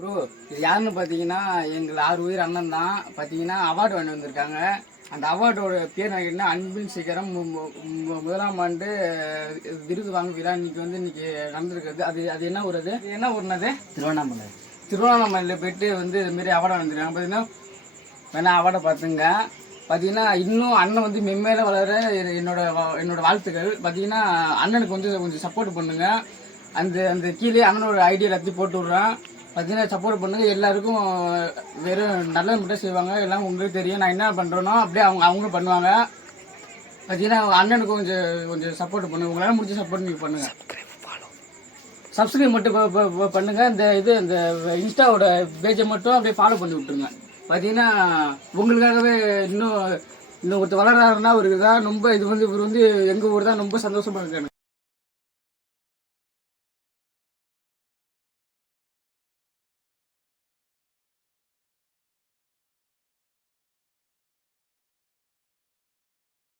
Bro இது யாருன்னு பார்த்தீங்கன்னா எங்கள் ஆறு உயிர் அண்ணன் தான். பார்த்தீங்கன்னா அவார்டு வாங்கி வந்திருக்காங்க. அந்த அவார்டோட பேர் என்ன? அன்பின் சிகரம். மு- மு- மு- முதலாம் ஆண்டு விருது வாங்க விழா இன்னைக்கு வந்து இன்னைக்கு நடந்திருக்குது அது அது என்ன ஊர் அது? என்ன ஊர்னது திருவண்ணாமலை. திருவண்ணாமலையில் போயிட்டு வந்து இதுமாரி அவார்டு வந்திருக்காங்க. பார்த்தீங்கன்னா வேணா அவார்டை பார்த்துங்க பார்த்தீங்கன்னா இன்னும் அண்ணன் வந்து மென்மேல வளர என்னோட என்னோட வாழ்த்துக்கள். பார்த்தீங்கன்னா அண்ணனுக்கு வந்து கொஞ்சம் சப்போர்ட் பண்ணுங்க. அந்த அந்த கீழே அண்ணனோட ஐடியா எல்லாத்தையும் போட்டு விட்றேன். பார்த்தீங்கன்னா சப்போர்ட் பண்ணுங்கள் எல்லாருக்கும் வெறும் நல்லது மட்டும் செய்வாங்க. எல்லாம் உங்களுக்கு தெரியும். நான் என்ன பண்ணுறேனோ அப்படியே அவங்க அவங்களும் பண்ணுவாங்க. பார்த்தீங்கன்னா அண்ணனுக்கு கொஞ்சம் கொஞ்சம் சப்போர்ட் பண்ணுங்க. உங்களால் முடிஞ்ச சப்போர்ட் நீங்கள் பண்ணுங்கள் சப்ஸ்கிரைப் மட்டும் பண்ணுங்கள் இந்த இது இந்த இன்ஸ்டாவோட பேஜை மட்டும் அப்படியே ஃபாலோ பண்ணி விட்டுருங்க. பார்த்தீங்கன்னா உங்களுக்காகவே இன்னும் இன்னும் ஒருத்தர் வளர்றாருன்னா ஒரு இதாக ரொம்ப இது வந்து இவர் வந்து எங்கள் ஊர் தான் ரொம்ப சந்தோஷமாக இருக்கு எனக்கு